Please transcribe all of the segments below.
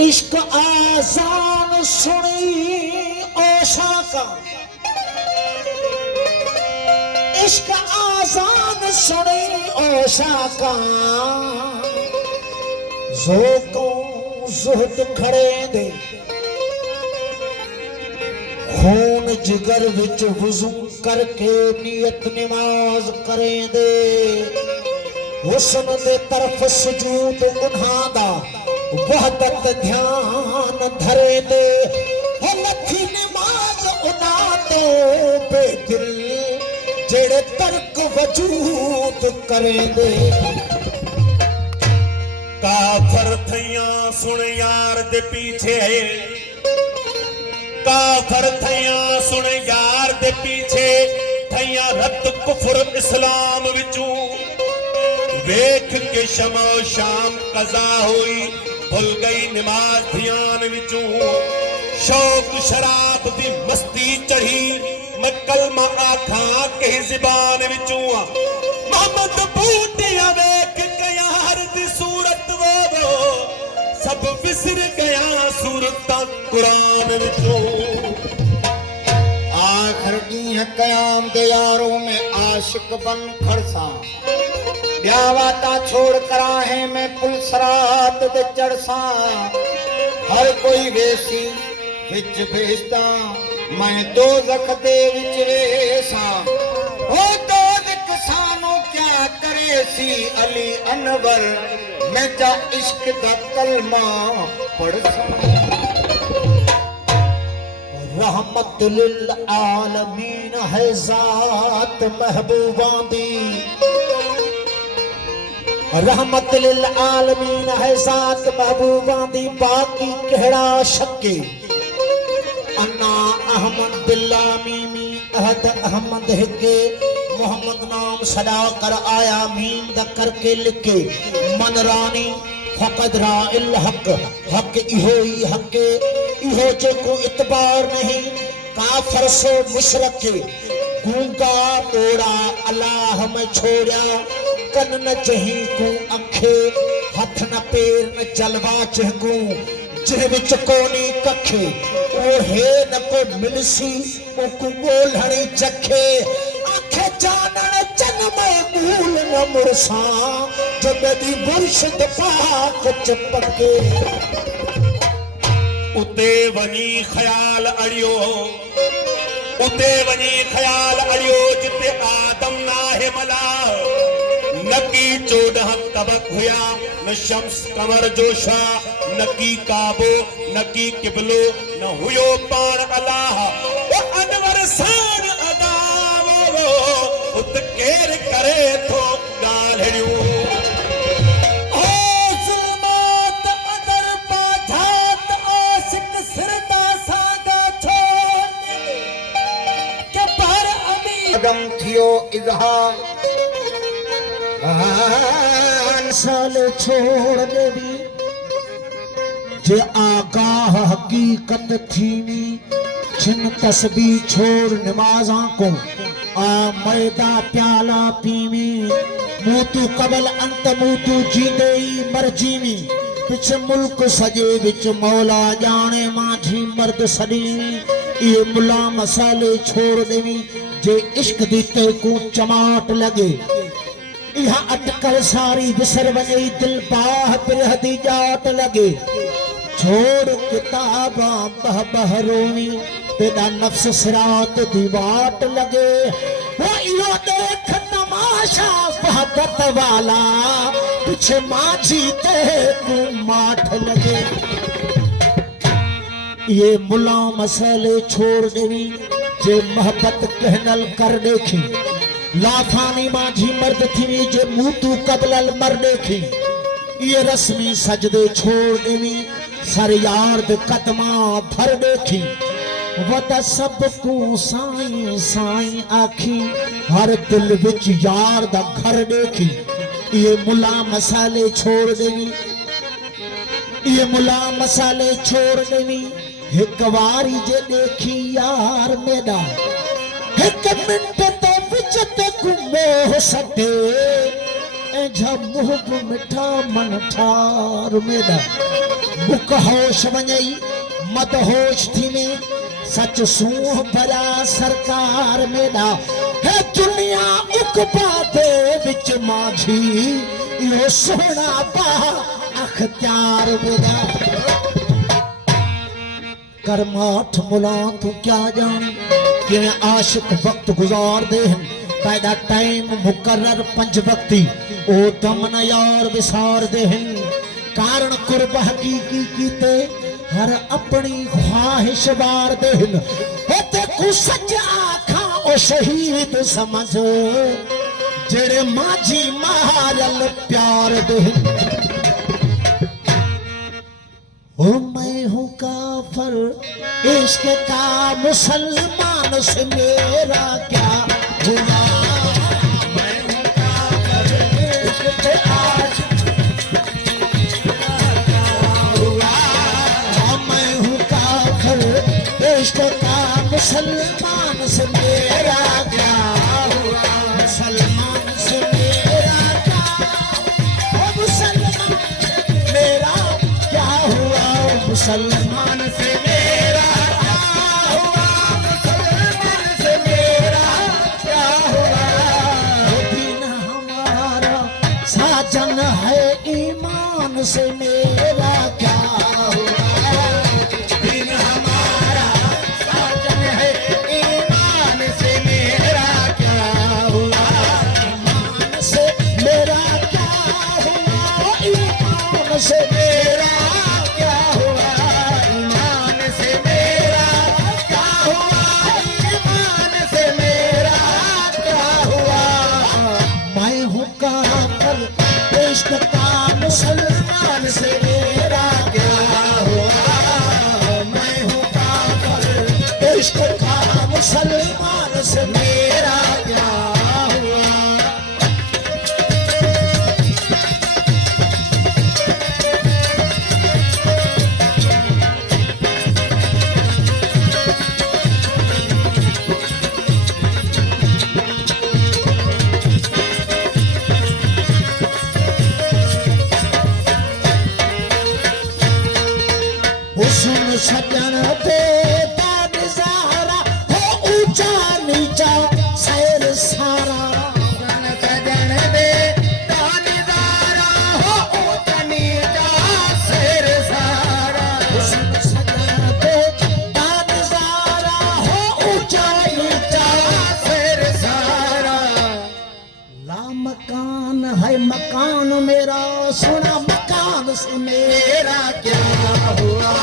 इश्क आजान सुनी ओशा का, इश्क आजान सुनी ओशा का, ज़ोक़ों ज़ुहद खड़े दे, खून जिगर विच वुज़ू करके नियत नमाज करें दे, हुस्न दे तरफ सुजूद उन्हां दा वहदत ध्यान धरे दे, लखी नमाज उन्हां तो बेदिल जेड़े तर्क वजूद करें दे। काफर थैया सुन यार दे पीछे, काफर थैया सुन यार दे पीछे, थैया रत कुफर इस्लाम विचू, वेख के शमो शाम कज़ा हुई, भुल गई नमाज ध्यान विचू, शौक शराब दी मस्ती चढ़ी, मैं कलमा आखा के ज़बान विचू, मोहम्मद बूटिया वेख के यार दी सूरत वो सब विसर गया सूरत कुरान विचू। आखिर दी है कयाम दे यारों में आशिक बन खड़सा, ब्यावाता छोड़ करा है मैं पुलसरात दे चढ़सा, हर कोई वेसी विच भेजता, मैं दोज़ख दे विच वेसा, ओ दोज़ख सानू क्या करे सी अली अनवर, मैं जा इश्क दा कलमा पढ़सा। रहमत लिल आलमीन है ज़ात महबूबां दी, रहमत लिल आलमीन है ज़ात महबूबां दी, बाकी केड़ा शक्के, अन्ना अहमद बिल्ला मीमी अहद अहमद हिके, मोहम्मद नाम सदा कर आया मीम दा करके लिखे, मन रानी फकद राइल हक, हक इहो ही हक, इहो जेको इतबार नहीं, काफर सो मुशरक, गूंगा तोड़ा अल्लाह में छोड़ा, कन न चही को अखे, हथ न पैर न जलवा चहकू, जिह विच कोनी कखे, ओ हे न को मिलसी, ओ को बोलहणी चखे, आखे जानन चन में भूल न मुरसा, जब दी मुर्शिद पाक चपके। उते वनी ख्याल अड़ियो, उते वनी ख्याल अड़ियो, जिते आदम नाहे मला, नकी 14 तबक हुया, न शम्स कमर जोशा, नकी काबो नकी किबलो, न हुयो पान अल्लाह, वो अनवर सान अदावो, उत केर करे थो गालड़ियो। कदम थियो इजहार साल छोड़ देवी, जे आगाह हकीकत थीवी, छिन तस्बी छोड़ नमाज़ां को, आ मैदा प्याला पीवी, मूतू कबल अंत मूतू जींदे मर जीवी, पिछ मुल्क सजे विच मौला जाने माझी मर्द सदीवी, ये मुला मसाले छोड़ देवी, जे इश्क दी ते को चमाट लगे, यहाँ अटकल सारी विसर वने, दिल बाह बिरह दी जाट लगे, छोड़ किताबा बह बह रोवी, तेरा नफ्स सिरात दी वाट लगे, वो इहो देख तमाशा वहदत वाला, पीछे माझी ते को माठ लगे। ये मुला मसले छोड़ देवी, जे मोहब्बत कहनल कर देखी, लाफानी माझी मर्द थी, जे मूतू कबलल मर देखी, ये रस्मी सजदे छोड़ देवी, सर यार दे कदमा भर देखी, वत सब को साईं साईं आखी, हर दिल विच यार दा घर देखी, ये मुला मसाले छोड़ देवी, ये मुला मसाले छोड़ देवी, एक वारी जे देखी यार मेरा, एक मिनट ते इज्जत को मोह सटे जब मुंह मिठा मन ठार मेरा बुक होश वञई मद होश थी में सच सूह भरा सरकार मेरा है दुनिया उकबा दे विच माझी यो सोना बा अख्तियार मेरा करमाठ मुला तू क्या जानी कि आशिक वक्त गुजार दे कायदा टाइम मुकर्रर पंज वक्ती ओ दम न यार विसार दे कारण कुर्ब हकीकी कीते हर अपनी ख्वाहिश बार दे होते कु सच आखा ओ शहीद समझ जेड़े माझी मारल प्यार दे ओ मैं हूँ काफर इश्क का मुसलमान से मेरा क्या हुआ मैं हूँ काफर इश्क के आशिक हुआ मैं हूँ काफर इश्क का मुसलमान से मेरा क्या हुआ मुसलमान से मेरा क्या ओ मुसलमान मेरा क्या हुआ मुसलमान से मेरा क्या हुआ मुसलमान से मेरा क्या हुआ दिन हमारा साजन है ईमान से मेरा क्या हुआ दिन हमारा साजन है ईमान से मेरा क्या हुआ ईमान से मेरा क्या हुआ ईमान से मेरा मुसलमान से मेरा क्या हुआ मैं हूँ काफिर इश्क का मुसलमान से मेरा क्या हुआ हुस्न सजन देता नजारा हो ऊंचा नीचा सैर सारा हुस्न सजन देता नजारा हो ऊंचा नीचा सैर सारा हुस्न सजन देता नजारा हो ऊंचा नीचा सैर सारा ला मकान है मकान मेरा सुना मकान से मेरा क्या हुआ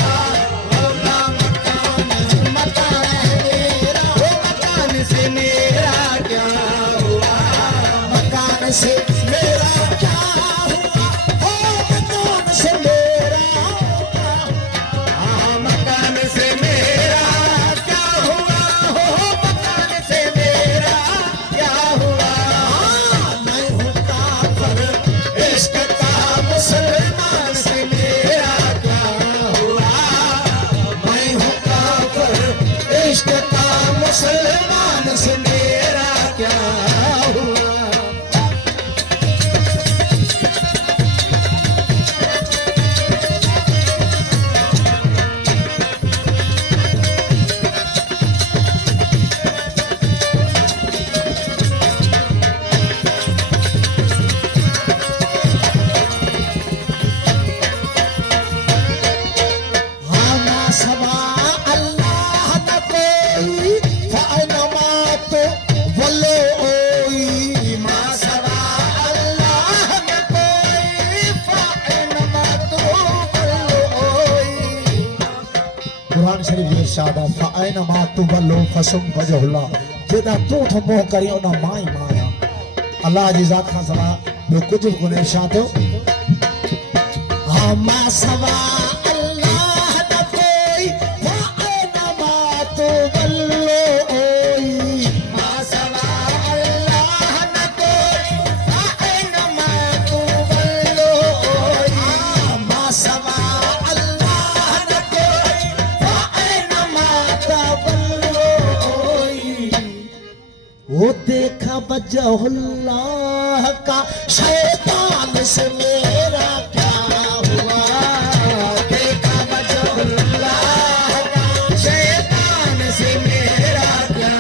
से मेरा क्या हुआ ओ मकान से मेरा मकान से मेरा क्या हुआ हो मकान से मेरा क्या हुआ मैं हूँ काफिर इश्क का मुसलमान से मेरा क्या हुआ मैं हूँ काफिर इश्क का मुसलमान से मेरा क्या हुआ कुरान शरीफ जी इरशाद है फ़ाइन मा तुवल्लु फसुम वजहुल्लाह जेदा तू तो मोह करी उना माई माया अल्लाह जी जात खां सवा ॿियो कुझु बि कोन्हे इरशाद हा मा सवा अल्लाह न कोई फ़ाइन मा तुवल्लु मा सवा अल्लाह न कोई फ़ाइन मा तुवल्लु मा सवा वो देखा वजहुल्लाह का शैतान से मेरा क्या हुआ। देखा वजहुल्लाह का शैतान से मेरा क्या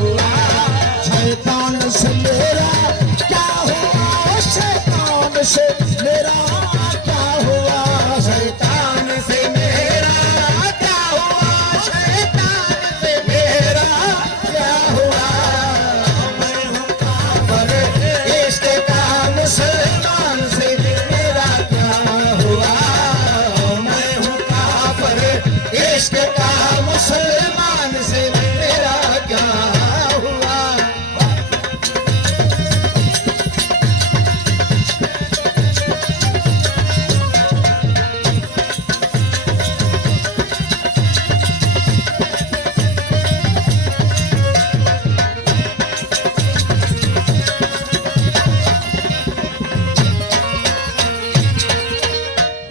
हुआ। शैतान से मेरा क्या हुआ। शैतान से मेरा क्या हुआ। शैतान से मेरा क्या हुआ। शैतान से मेरा क्या हुआ। मैं हूँ काफिर इश्क का मुसलमान से मेरा क्या हुआ। मैं हूँ काफिर इश्क का मुसलमान से मेरा क्या हुआ।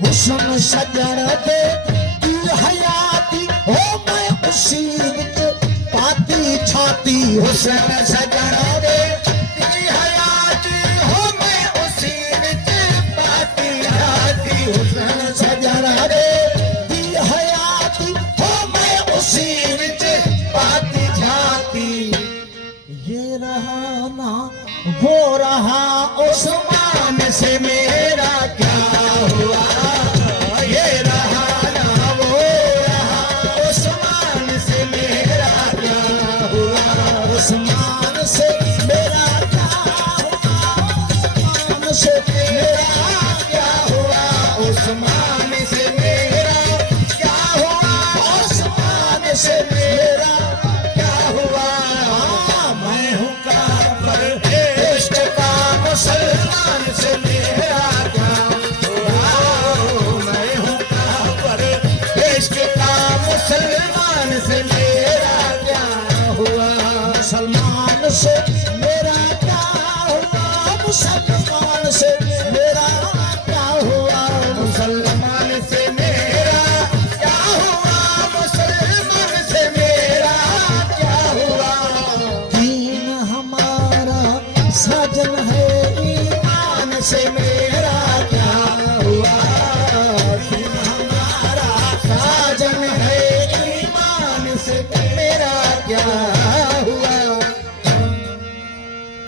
हुस्न सजण दे दी हयाती हो मैं उसी विच पाती छाती। हुस्न सजण दे दी हयाती हो मैं उसी विच पाती छाती। हुस्न सजण दे दी हयाती हो मैं उसी विच पाती छाती। ये रहा ना वो रहा उस्मान से मेरा क्या हुआ। ये रहा ना वो रहा उस्मान से मेरा क्या हुआ। उस्मान से मेरा क्या हुआ। उस्मान से मेरा क्या हुआ। उस्मान से मेरा क्या हुआ। उस्मान से मेरा क्या हुआ। मैं हूँ काफिर इश्क का मुसलमान से मेरा क्या हुआ। मैं हूँ काफिर इश्क का मुसलमान से मेरा क्या हुआ। मुसलमान से